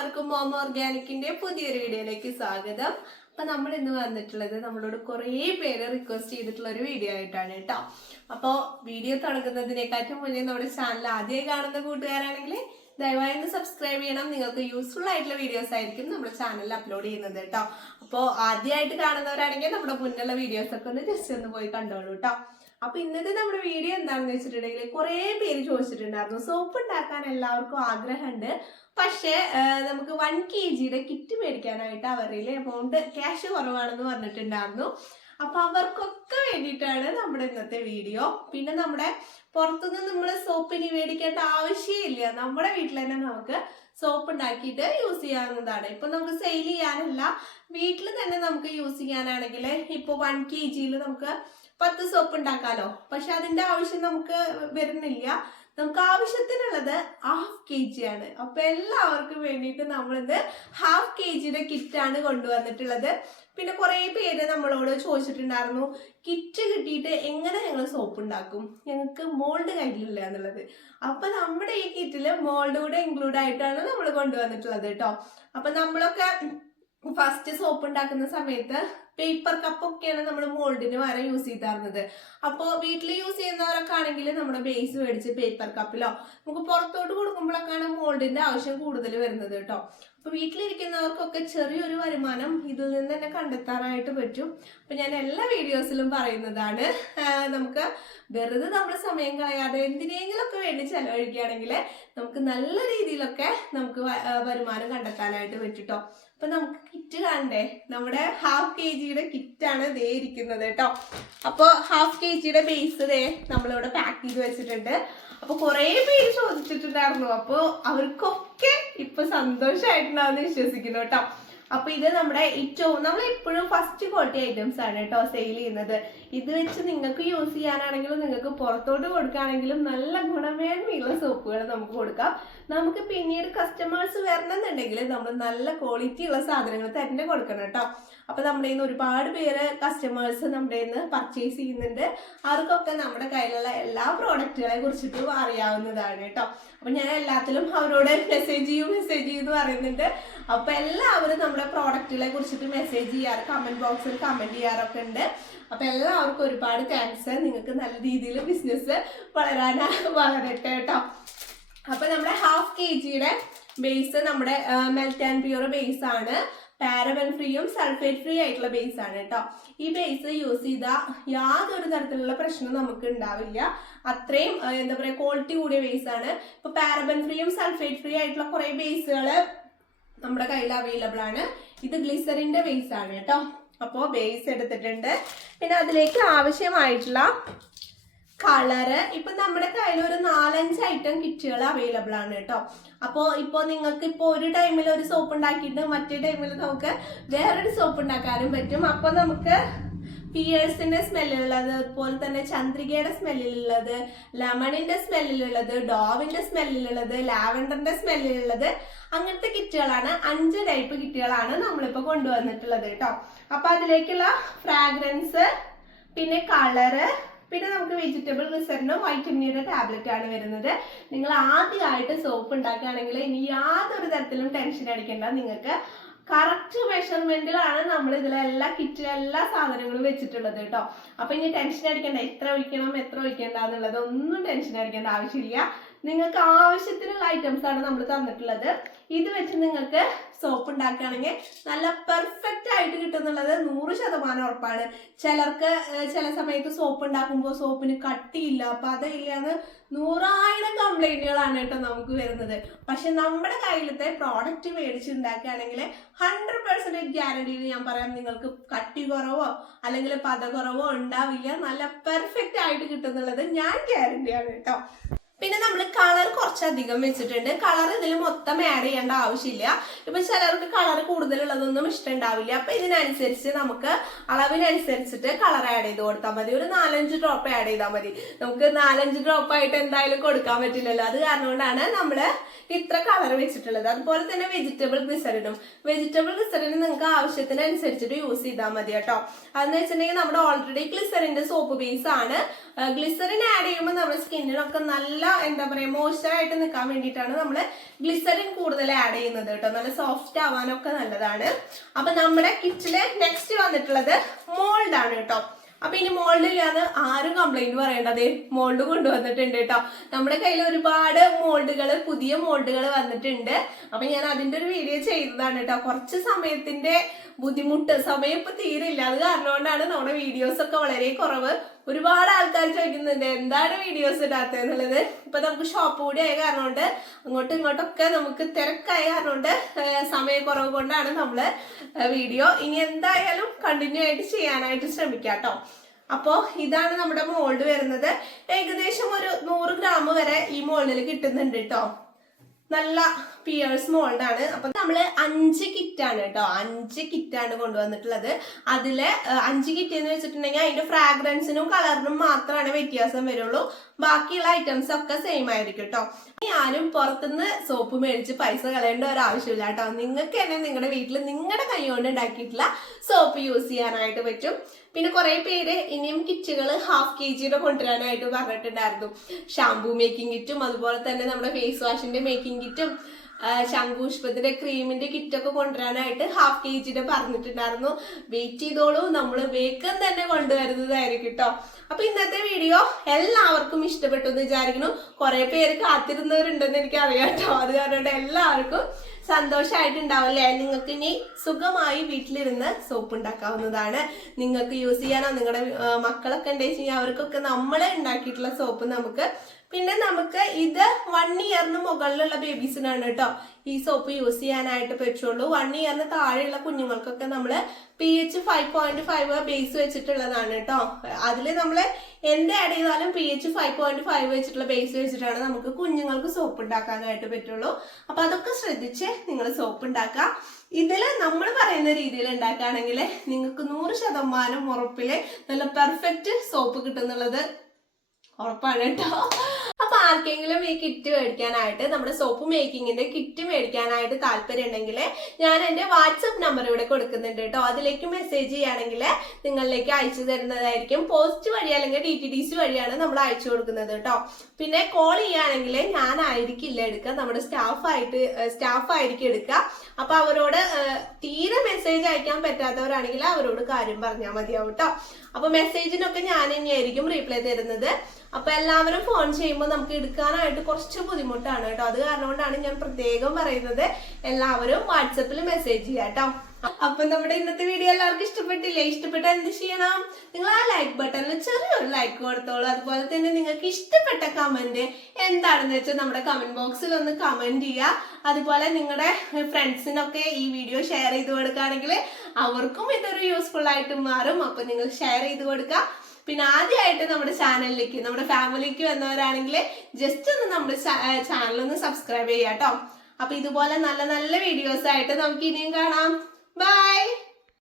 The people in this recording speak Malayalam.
എല്ലാവർക്കും മോമ ഓർഗാനിക്കിന്റെ പുതിയൊരു വീഡിയോയിലേക്ക് സ്വാഗതം. അപ്പൊ നമ്മൾ ഇന്ന് വന്നിട്ടുള്ളത് നമ്മളോട് കുറേ പേര് റിക്വസ്റ്റ് ചെയ്തിട്ടുള്ള ഒരു വീഡിയോ ആയിട്ടാണ് കേട്ടോ. അപ്പോൾ വീഡിയോ തുടങ്ങുന്നതിനെക്കാട്ടും മുന്നേ നമ്മുടെ ചാനൽ ആദ്യമായി കാണുന്ന കൂട്ടുകാരാണെങ്കിൽ ദയവായി ഒന്ന് സബ്സ്ക്രൈബ് ചെയ്യണം. നിങ്ങൾക്ക് യൂസ്ഫുൾ ആയിട്ടുള്ള വീഡിയോസ് ആയിരിക്കും നമ്മുടെ ചാനലിൽ അപ്ലോഡ് ചെയ്യുന്നത് കേട്ടോ. അപ്പോൾ ആദ്യമായിട്ട് കാണുന്നവരാണെങ്കിൽ നമ്മുടെ മുന്നുള്ള വീഡിയോസ് ഒക്കെ ഒന്ന് ജസ്റ്റ് ഒന്ന് പോയി കണ്ടോളൂ കേട്ടോ. അപ്പൊ ഇന്നത്തെ നമ്മുടെ വീഡിയോ എന്താണെന്ന് വെച്ചിട്ടുണ്ടെങ്കിൽ കുറേ പേര് ചോദിച്ചിട്ടുണ്ടായിരുന്നു. സോപ്പ് ഉണ്ടാക്കാൻ എല്ലാവർക്കും ആഗ്രഹമുണ്ട്. പക്ഷേ നമുക്ക് വൺ കെ ജിയുടെ കിറ്റ് മേടിക്കാനായിട്ട് അവരിൽ എമൗണ്ട് ക്യാഷ് കുറവാണെന്ന് പറഞ്ഞിട്ടുണ്ടായിരുന്നു. അപ്പൊ അവർക്കൊക്കെ വേണ്ടിയിട്ടാണ് നമ്മുടെ ഇന്നത്തെ വീഡിയോ. പിന്നെ നമ്മുടെ പുറത്തുനിന്ന് നമ്മൾ സോപ്പ് ഇനി മേടിക്കേണ്ട ആവശ്യമില്ല. നമ്മുടെ വീട്ടിൽ തന്നെ നമുക്ക് സോപ്പ് ഉണ്ടാക്കിയിട്ട് യൂസ് ചെയ്യാവുന്നതാണ്. ഇപ്പൊ നമുക്ക് സെയിൽ ചെയ്യാനല്ല. വീട്ടിൽ തന്നെ നമുക്ക് യൂസ് ചെയ്യാനാണെങ്കിൽ ഇപ്പോൾ വൺ കെ ജിയിൽ നമുക്ക് പത്ത് സോപ്പ് ഉണ്ടാക്കാലോ? പക്ഷെ അതിന്റെ ആവശ്യം നമുക്ക് വരുന്നില്ല. നമുക്ക് ആവശ്യത്തിനുള്ളത് ഹാഫ് കെ ജി ആണ്. അപ്പൊ എല്ലാവർക്കും വേണ്ടിയിട്ട് നമ്മളിത് ഹാഫ് കെ ജിയുടെ കിറ്റാണ് കൊണ്ടുവന്നിട്ടുള്ളത്. പിന്നെ കുറെ പേര് നമ്മളോട് ചോദിച്ചിട്ടുണ്ടായിരുന്നു കിറ്റ് കിട്ടിയിട്ട് എങ്ങനെ ഞങ്ങൾ സോപ്പ് ഉണ്ടാക്കും? ഞങ്ങൾക്ക് മോൾഡ് കയ്യിലില്ല എന്നുള്ളത്. അപ്പൊ നമ്മുടെ ഈ കിറ്റിൽ മോൾഡ് കൂടെ ഇൻക്ലൂഡ് ആയിട്ടാണ് നമ്മൾ കൊണ്ടുവന്നിട്ടുള്ളത് കേട്ടോ. അപ്പൊ നമ്മളൊക്കെ ഫസ്റ്റ് സോപ്പ് ഉണ്ടാക്കുന്ന സമയത്ത് പേപ്പർ കപ്പൊക്കെയാണ് നമ്മൾ മോൾഡിന് വരെ യൂസ് ചെയ്തിരുന്നത് അപ്പോൾ വീട്ടിൽ യൂസ് ചെയ്യുന്നവരൊക്കെ ആണെങ്കിൽ നമ്മുടെ ബേസ് മേടിച്ച് പേപ്പർ കപ്പിലോ നമുക്ക് പുറത്തോട്ട് കൊടുക്കുമ്പോഴൊക്കെയാണ് മോൾഡിന്റെ ആവശ്യം കൂടുതൽ വരുന്നത് കേട്ടോ. അപ്പൊ വീട്ടിലിരിക്കുന്നവർക്കൊക്കെ ചെറിയൊരു വരുമാനം ഇതിൽ നിന്ന് തന്നെ കണ്ടെത്താനായിട്ട് പറ്റും. അപ്പൊ ഞാൻ എല്ലാ വീഡിയോസിലും പറയുന്നതാണ് നമുക്ക് വെറുതെ നമ്മുടെ സമയം കളയാതെ എന്തിനെങ്കിലുമൊക്കെ വേണ്ടി ചെലവഴിക്കുകയാണെങ്കിൽ നമുക്ക് നല്ല രീതിയിലൊക്കെ നമുക്ക് വരുമാനം കണ്ടെത്താനായിട്ട് പറ്റുട്ടോ അപ്പൊ നമുക്ക് കിറ്റ് കാണണ്ടേ? നമ്മുടെ ഹാഫ് കെ ജിയുടെ കിറ്റാണ് ദേ ഇരിക്കുന്നത് കേട്ടോ അപ്പൊ ഹാഫ് കെ ജിയുടെ ബേസ് ദേ നമ്മളിവിടെ പാക്ക് ചെയ്ത് വെച്ചിട്ടുണ്ട്. അപ്പൊ കുറെ പേര് ചോദിച്ചിട്ടുണ്ടായിരുന്നു. അപ്പൊ അവർക്കൊക്കെ ഇപ്പൊ സന്തോഷമായിട്ടുണ്ടാവുന്ന വിശ്വസിക്കുന്നു കേട്ടോ അപ്പൊ ഇത് നമ്മുടെ ഏറ്റവും നമ്മൾ എപ്പോഴും ഫസ്റ്റ് ക്വാളിറ്റി ഐറ്റംസ് ആണ് കേട്ടോ സെയിൽ ചെയ്യുന്നത്. ഇത് വെച്ച് നിങ്ങൾക്ക് യൂസ് ചെയ്യാനാണെങ്കിലും നിങ്ങൾക്ക് പുറത്തോട്ട് കൊടുക്കുകയാണെങ്കിലും നല്ല ഗുണമേന്മയുള്ള സോപ്പുകൾ നമുക്ക് കൊടുക്കാം. നമുക്ക് പിന്നീട് കസ്റ്റമേഴ്സ് വരണമെന്നുണ്ടെങ്കിൽ നമ്മൾ നല്ല ക്വാളിറ്റി ഉള്ള സാധനങ്ങൾ തന്നെ കൊടുക്കണം കേട്ടോ. അപ്പൊ നമ്മുടെ ഇന്ന് ഒരുപാട് പേര് കസ്റ്റമേഴ്സ് നമ്മുടെ ഇന്ന് പർച്ചേസ് ചെയ്യുന്നുണ്ട്. അവർക്കൊക്കെ നമ്മുടെ കയ്യിലുള്ള എല്ലാ പ്രോഡക്റ്റുകളെ കുറിച്ചിട്ടും അറിയാവുന്നതാണ് കേട്ടോ. അപ്പൊ ഞാൻ എല്ലാത്തിലും അവരോട് മെസ്സേജ് ചെയ്യും മെസ്സേജ് ചെയ്യും എന്ന് പറയുന്നുണ്ട്. അപ്പൊ എല്ലാവരും നമ്മുടെ പ്രോഡക്റ്റുകളെ കുറിച്ചിട്ട് മെസ്സേജ് ചെയ്യാറ് കമന്റ് ബോക്സിൽ കമന്റ് ചെയ്യാറൊക്കെ ഉണ്ട്. അപ്പൊ എല്ലാവർക്കും ഒരുപാട് താങ്ക്സ് നിങ്ങൾക്ക് നല്ല രീതിയിൽ ബിസിനസ് വളരാൻ വളരട്ടെ കേട്ടോ. അപ്പൊ നമ്മുടെ ഹാഫ് കെ ജിയുടെ ബേസ് നമ്മുടെ മെൽറ്റ് ആൻഡ് പ്യൂർ ബേസ് ആണ്. പാരബൻ ഫ്രീയും സൾഫേറ്റ് ഫ്രീ ആയിട്ടുള്ള ബേസ് ആണ് കേട്ടോ. ഈ ബേസ് യൂസ് ചെയ്താൽ യാതൊരു തരത്തിലുള്ള പ്രശ്നവും നമുക്ക് ഉണ്ടാവില്ല. അത്രയും എന്താ പറയുക ക്വാളിറ്റി കൂടിയ ബേസ് ആണ്. ഇപ്പൊ പാരബൻ ഫ്രീയും സൾഫേറ്റ് ഫ്രീ ആയിട്ടുള്ള കുറെ ബേസുകൾ നമ്മുടെ കയ്യിൽ അവൈലബിൾ ആണ്. ഇത് ഗ്ലിസറിന്റെ ബേസ് ആണ് കേട്ടോ. അപ്പോൾ ബേസ് എടുത്തിട്ടുണ്ട്. പിന്നെ അതിലേക്ക് ആവശ്യമായിട്ടുള്ള കളറ് ഇപ്പൊ നമ്മുടെ കയ്യിൽ ഒരു നാലഞ്ച് ഐറ്റം കിറ്റുകൾ അവൈലബിൾ ആണ് കേട്ടോ. അപ്പോ ഇപ്പോൾ നിങ്ങൾക്ക് ഇപ്പോൾ ഒരു ടൈമിൽ ഒരു സോപ്പ് ഉണ്ടാക്കിയിട്ട് മറ്റേ ടൈമിൽ നമുക്ക് വേറൊരു സോപ്പ് ഉണ്ടാക്കാനും പറ്റും. അപ്പോൾ നമുക്ക് പിയേഴ്സിന്റെ സ്മെല്ലുള്ളത് അതുപോലെ തന്നെ ചന്ദ്രികയുടെ സ്മെല്ലിലുള്ളത് ലെമണിന്റെ സ്മെല്ലിലുള്ളത് ഡോവിന്റെ സ്മെല്ലിലുള്ളത് ലാവൻഡറിന്റെ സ്മെല്ലിലുള്ളത് അങ്ങനത്തെ കിറ്റുകളാണ് അഞ്ച് ടൈപ്പ് കിറ്റുകളാണ് നമ്മളിപ്പോൾ കൊണ്ടുവന്നിട്ടുള്ളത് കേട്ടോ. അപ്പൊ അതിലേക്കുള്ള ഫ്രാഗ്രൻസ് പിന്നെ കളറ് പിന്നെ നമുക്ക് വെജിറ്റബിൾ റിസറിനും വൈറ്റമിനിയുടെ ടാബ്ലറ്റ് ആണ് വരുന്നത്. നിങ്ങൾ ആദ്യമായിട്ട് സോപ്പ് ഉണ്ടാക്കുകയാണെങ്കിൽ ഇനി യാതൊരു തരത്തിലും ടെൻഷൻ അടിക്കേണ്ട. നിങ്ങൾക്ക് കറക്റ്റ് മെഷർമെന്റിലാണ് നമ്മൾ ഇതിലെല്ലാ കിറ്റിലെ എല്ലാ സാധനങ്ങളും വെച്ചിട്ടുള്ളത് കേട്ടോ. അപ്പൊ ഇനി ടെൻഷൻ അടിക്കേണ്ട. എത്ര ഒഴിക്കണം എത്ര ഒഴിക്കേണ്ട എന്നുള്ളത് ഒന്നും ടെൻഷൻ അടിക്കേണ്ട ആവശ്യമില്ല. നിങ്ങൾക്ക് ആവശ്യത്തിനുള്ള ഐറ്റംസ് ആണ് നമ്മൾ തന്നിട്ടുള്ളത്. ഇത് വെച്ച് നിങ്ങൾക്ക് സോപ്പ് ഉണ്ടാക്കുകയാണെങ്കിൽ നല്ല പെർഫെക്റ്റ് ആയിട്ട് കിട്ടുന്നുള്ളത് നൂറ് ശതമാനം ഉറപ്പാണ്. ചിലർക്ക് ചില സമയത്ത് സോപ്പ് ഉണ്ടാക്കുമ്പോൾ സോപ്പിന് കട്ടിയില്ല പതയില്ലാന്ന് നൂറായിരം കംപ്ലൈന്റുകളാണ് കേട്ടോ നമുക്ക് വരുന്നത്. പക്ഷെ നമ്മുടെ കയ്യിലത്തെ പ്രോഡക്റ്റ് മേടിച്ച് ഉണ്ടാക്കുകയാണെങ്കിൽ ഹൺഡ്രഡ് ഗ്യാരണ്ടി ഗ്യാരണ്ടിയിൽ ഞാൻ പറയാം. നിങ്ങൾക്ക് കട്ടി കുറവോ അല്ലെങ്കിൽ പത കുറവോ ഉണ്ടാവില്ല. നല്ല പെർഫെക്റ്റ് ആയിട്ട് കിട്ടുന്നുള്ളത് ഞാൻ ഗ്യാരണ്ടിയാണ് കേട്ടോ. പിന്നെ നമ്മൾ കളർ കുറച്ചധികം വെച്ചിട്ടുണ്ട്. കളർ ഇതിൽ മൊത്തം ആഡ് ചെയ്യേണ്ട ആവശ്യമില്ല. ഇപ്പൊ ചിലർക്ക് കളർ കൂടുതലുള്ളതൊന്നും ഇഷ്ടമുണ്ടാവില്ല. അപ്പൊ ഇതിനനുസരിച്ച് നമുക്ക് അളവിനനുസരിച്ചിട്ട് കളർ ആഡ് ചെയ്ത് കൊടുത്താൽ മതി. ഒരു നാലഞ്ച് ഡ്രോപ്പ് ആഡ് ചെയ്താൽ മതി. നമുക്ക് നാലഞ്ച് ഡ്രോപ്പ് ആയിട്ട് എന്തായാലും കൊടുക്കാൻ പറ്റില്ലല്ലോ. അത് കാരണം കൊണ്ടാണ് നമ്മൾ ഇത്ര കളർ വെച്ചിട്ടുള്ളത്. അതുപോലെ തന്നെ വെജിറ്റബിൾ ഗ്ലിസറിനും വെജിറ്റബിൾ ഗ്ലിസറിന് നിങ്ങൾക്ക് ആവശ്യത്തിനനുസരിച്ചിട്ട് യൂസ് ചെയ്താൽ മതി കേട്ടോ. അതെന്ന് വെച്ചിട്ടുണ്ടെങ്കിൽ നമ്മുടെ ഓൾറെഡി ഗ്ലിസറിന്റെ സോപ്പ് ബേസ് ആണ്. ഗ്ലിസറിൻ ആഡ് ചെയ്യുമ്പോൾ നമ്മുടെ സ്കിന്നിനൊക്കെ നല്ല എന്താ പറയുക മോയ്സ്ചറായിട്ട് നിൽക്കാൻ വേണ്ടിയിട്ടാണ് നമ്മൾ ഗ്ലിസറിൻ കൂടുതൽ ആഡ് ചെയ്യുന്നത് കേട്ടോ. നല്ല സോഫ്റ്റ് ആവാനൊക്കെ നല്ലതാണ്. അപ്പൊ നമ്മുടെ കിച്ചിൽ നെക്സ്റ്റ് വന്നിട്ടുള്ളത് മോൾഡ് ആണ് കേട്ടോ. അപ്പൊ ഇനി മോൾഡ് ഇല്ലാതെ ആരും കംപ്ലൈന്റ് പറയേണ്ടത് മോൾഡ് കൊണ്ടുവന്നിട്ടുണ്ട് കേട്ടോ. നമ്മുടെ കയ്യിൽ ഒരുപാട് മോൾഡുകൾ പുതിയ മോൾഡുകൾ വന്നിട്ടുണ്ട്. അപ്പൊ ഞാൻ അതിന്റെ ഒരു വീഡിയോ ചെയ്തതാണ് കേട്ടോ. കുറച്ച് സമയത്തിന്റെ ബുദ്ധിമുട്ട് സമയം ഇപ്പൊ തീരില്ല അത് കാരണം കൊണ്ടാണ് നമ്മുടെ വീഡിയോസ് ഒക്കെ വളരെ കുറവ്. ഒരുപാട് ആൾക്കാർ ചോദിക്കുന്നുണ്ട് എന്താണ് വീഡിയോസ് ഇടാത്തത് എന്നുള്ളത്. ഇപ്പൊ നമുക്ക് ഷോപ്പ് കൂടി ആയ കാരണം കൊണ്ട് അങ്ങോട്ടും ഇങ്ങോട്ടൊക്കെ നമുക്ക് തിരക്കായ കാരണം കൊണ്ട് സമയക്കുറവ് കൊണ്ടാണ് നമ്മൾ വീഡിയോ ഇനി എന്തായാലും കണ്ടിന്യൂ ആയിട്ട് ചെയ്യാനായിട്ട് ശ്രമിക്കാം കേട്ടോ അപ്പോൾ ഇതാണ് നമ്മുടെ മോൾഡ് വരുന്നത്. ഏകദേശം ഒരു നൂറ് ഗ്രാം വരെ ഈ മോൾഡിൽ കിട്ടുന്നുണ്ട് കേട്ടോ നല്ല പിയേഴ്സ് മോൾഡ് ആണ് അപ്പൊ നമ്മൾ അഞ്ച് കിറ്റാണ് കേട്ടോ. അഞ്ച് കിറ്റാണ് കൊണ്ടുവന്നിട്ടുള്ളത്. അതിൽ അഞ്ച് കിറ്റ് എന്ന് വെച്ചിട്ടുണ്ടെങ്കിൽ അതിന്റെ ഫ്രാഗ്രൻസിനും കളറിനും മാത്രമാണ് വ്യത്യാസം വരുള്ളൂ. ബാക്കിയുള്ള ഐറ്റംസ് ഒക്കെ സെയിം ആയിരിക്കും കേട്ടോ. ഞാനും പുറത്തുനിന്ന് സോപ്പ് മേടിച്ച് പൈസ കളയേണ്ട ഒരു ആവശ്യമില്ല കേട്ടോ. നിങ്ങൾക്ക് തന്നെ നിങ്ങളുടെ വീട്ടിൽ നിങ്ങളുടെ കൈ കൊണ്ട് ഉണ്ടാക്കിയിട്ടുള്ള സോപ്പ് യൂസ് ചെയ്യാനായിട്ട് പറ്റും. പിന്നെ കുറെ പേര് ഇനിയും കിറ്റുകൾ ഹാഫ് കെ ജിയുടെ കൊണ്ടുവരാനായിട്ട് പറഞ്ഞിട്ടുണ്ടായിരുന്നു. ഷാംപൂ മേക്കിംഗ് കിറ്റും അതുപോലെ തന്നെ നമ്മുടെ ഫേസ് വാഷിന്റെ മേക്കിംഗ് കിറ്റും ശംഖുഷ്പത്തിന്റെ ക്രീമിന്റെ കിറ്റൊക്കെ കൊണ്ടുവരാനായിട്ട് ഹാഫ് കെ ജിയുടെ പറഞ്ഞിട്ടുണ്ടായിരുന്നു. വെയിറ്റ് ചെയ്തോളൂ. നമ്മൾ വേഗം തന്നെ കൊണ്ടുവരുന്നതായിരിക്കും കേട്ടോ അപ്പൊ ഇന്നത്തെ വീഡിയോ എല്ലാവർക്കും ഇഷ്ടപ്പെട്ടു എന്ന് വിചാരിക്കുന്നു. കുറെ പേര് കാത്തിരുന്നവരുണ്ടെന്ന് എനിക്ക് അറിയാം കേട്ടോ അത് കാരണം എല്ലാവർക്കും സന്തോഷമായിട്ടുണ്ടാവില്ലേ നിങ്ങൾക്ക് ഇനി സുഖമായി വീട്ടിലിരുന്ന് സോപ്പ് ഉണ്ടാക്കാവുന്നതാണ്. നിങ്ങൾക്ക് യൂസ് ചെയ്യാനോ നിങ്ങളുടെ മക്കളൊക്കെ ഉണ്ടെങ്കിൽ അവർക്കൊക്കെ നമ്മൾ ഉണ്ടാക്കിയിട്ടുള്ള സോപ്പ് നമുക്ക് പിന്നെ നമുക്ക് ഇത് വൺ ഇയറിന് മുകളിലുള്ള ബേബീസിനാണ് കേട്ടോ. ഈ സോപ്പ് യൂസ് ചെയ്യാനായിട്ട് പറ്റുള്ളൂ. വൺ ഇയറിന് താഴെയുള്ള കുഞ്ഞുങ്ങൾക്കൊക്കെ നമ്മൾ P H five point five base വെച്ചിട്ടുള്ളതാണ് കേട്ടോ. അതിൽ നമ്മൾ എന്ത് ആഡ് ചെയ്താലും P H five point five വെച്ചിട്ടുള്ള ബേസ് വെച്ചിട്ടാണ് നമുക്ക് കുഞ്ഞുങ്ങൾക്ക് സോപ്പ് ഉണ്ടാക്കാനായിട്ട് പറ്റുള്ളൂ. അപ്പൊ അതൊക്കെ ശ്രദ്ധിച്ച് നിങ്ങൾ സോപ്പ് ഉണ്ടാക്കുക. ഇതിൽ നമ്മൾ പറയുന്ന രീതിയിൽ ഉണ്ടാക്കുകയാണെങ്കിൽ നിങ്ങൾക്ക് നൂറ് ശതമാനം ഉറപ്പിൽ നല്ല പെർഫെക്റ്റ് സോപ്പ് കിട്ടുന്നുള്ളത് ഉറപ്പാണ് കേട്ടോ. അപ്പൊ ആർക്കെങ്കിലും ഈ കിറ്റ് മേടിക്കാനായിട്ട് നമ്മുടെ സോപ്പ് മേക്കിങ്ങിന്റെ കിറ്റ് മേടിക്കാനായിട്ട് താല്പര്യം ഉണ്ടെങ്കിൽ ഞാൻ എന്റെ വാട്സപ്പ് നമ്പർ ഇവിടെ കൊടുക്കുന്നുണ്ട് കേട്ടോ. അതിലേക്ക് മെസ്സേജ് ചെയ്യുകയാണെങ്കിൽ നിങ്ങളിലേക്ക് അയച്ചു തരുന്നതായിരിക്കും. പോസ്റ്റ് വഴി അല്ലെങ്കിൽ ഡി ടി ഡി സി വഴിയാണ് നമ്മൾ അയച്ചു കൊടുക്കുന്നത് കേട്ടോ. പിന്നെ കോൾ ചെയ്യുകയാണെങ്കിൽ ഞാൻ ആയിരിക്കില്ല എടുക്കുക. നമ്മുടെ സ്റ്റാഫായിട്ട് സ്റ്റാഫായിരിക്കും എടുക്കുക. അപ്പൊ അവരോട് മെസ്സേജ് അയക്കാൻ പറ്റാത്തവരാണെങ്കിൽ അവരോട് കാര്യം പറഞ്ഞാൽ മതിയാവും കേട്ടോ അപ്പൊ മെസ്സേജിനൊക്കെ ഞാൻ തന്നെയായിരിക്കും റീപ്ലൈ തരുന്നത്. അപ്പൊ എല്ലാവരും ഫോൺ ചെയ്യുമ്പോൾ നമുക്ക് എടുക്കാനായിട്ട് കുറച്ച് ബുദ്ധിമുട്ടാണ് കേട്ടോ. അത് കാരണം കൊണ്ടാണ് ഞാൻ പ്രത്യേകം പറയുന്നത്. എല്ലാവരും വാട്സപ്പിൽ മെസ്സേജ് ചെയ്യാം കേട്ടോ അപ്പൊ നമ്മുടെ ഇന്നത്തെ വീഡിയോ എല്ലാവർക്കും ഇഷ്ടപ്പെട്ടില്ലേ? ഇഷ്ടപ്പെട്ട എന്ത് ചെയ്യണം? നിങ്ങൾ ആ ലൈക്ക് ബട്ടണിൽ ചെറിയൊരു ലൈക്ക് കൊടുത്തോളൂ. അതുപോലെ തന്നെ നിങ്ങൾക്ക് ഇഷ്ടപ്പെട്ട കമന്റ് എന്താണെന്ന് വെച്ചാൽ നമ്മുടെ കമന്റ് ബോക്സിൽ ഒന്ന് കമന്റ് ചെയ്യുക. അതുപോലെ നിങ്ങളുടെ ഫ്രണ്ട്സിനൊക്കെ ഈ വീഡിയോ ഷെയർ ചെയ്ത് കൊടുക്കുകയാണെങ്കിൽ അവർക്കും ഇതൊരു യൂസ്ഫുൾ ആയിട്ട് മാറും. അപ്പൊ നിങ്ങൾ ഷെയർ ചെയ്ത് കൊടുക്കുക. പിന്നെ ആദ്യമായിട്ട് നമ്മുടെ ചാനലിലേക്ക് നമ്മുടെ ഫാമിലിക്ക് വന്നവരാണെങ്കിൽ ജസ്റ്റ് ഒന്ന് നമ്മുടെ ചാനൽ ഒന്ന് സബ്സ്ക്രൈബ് ചെയ്യാം കേട്ടോ. അപ്പൊ ഇതുപോലെ നല്ല നല്ല വീഡിയോസ് ആയിട്ട് നമുക്ക് ഇനിയും കാണാം. Bye.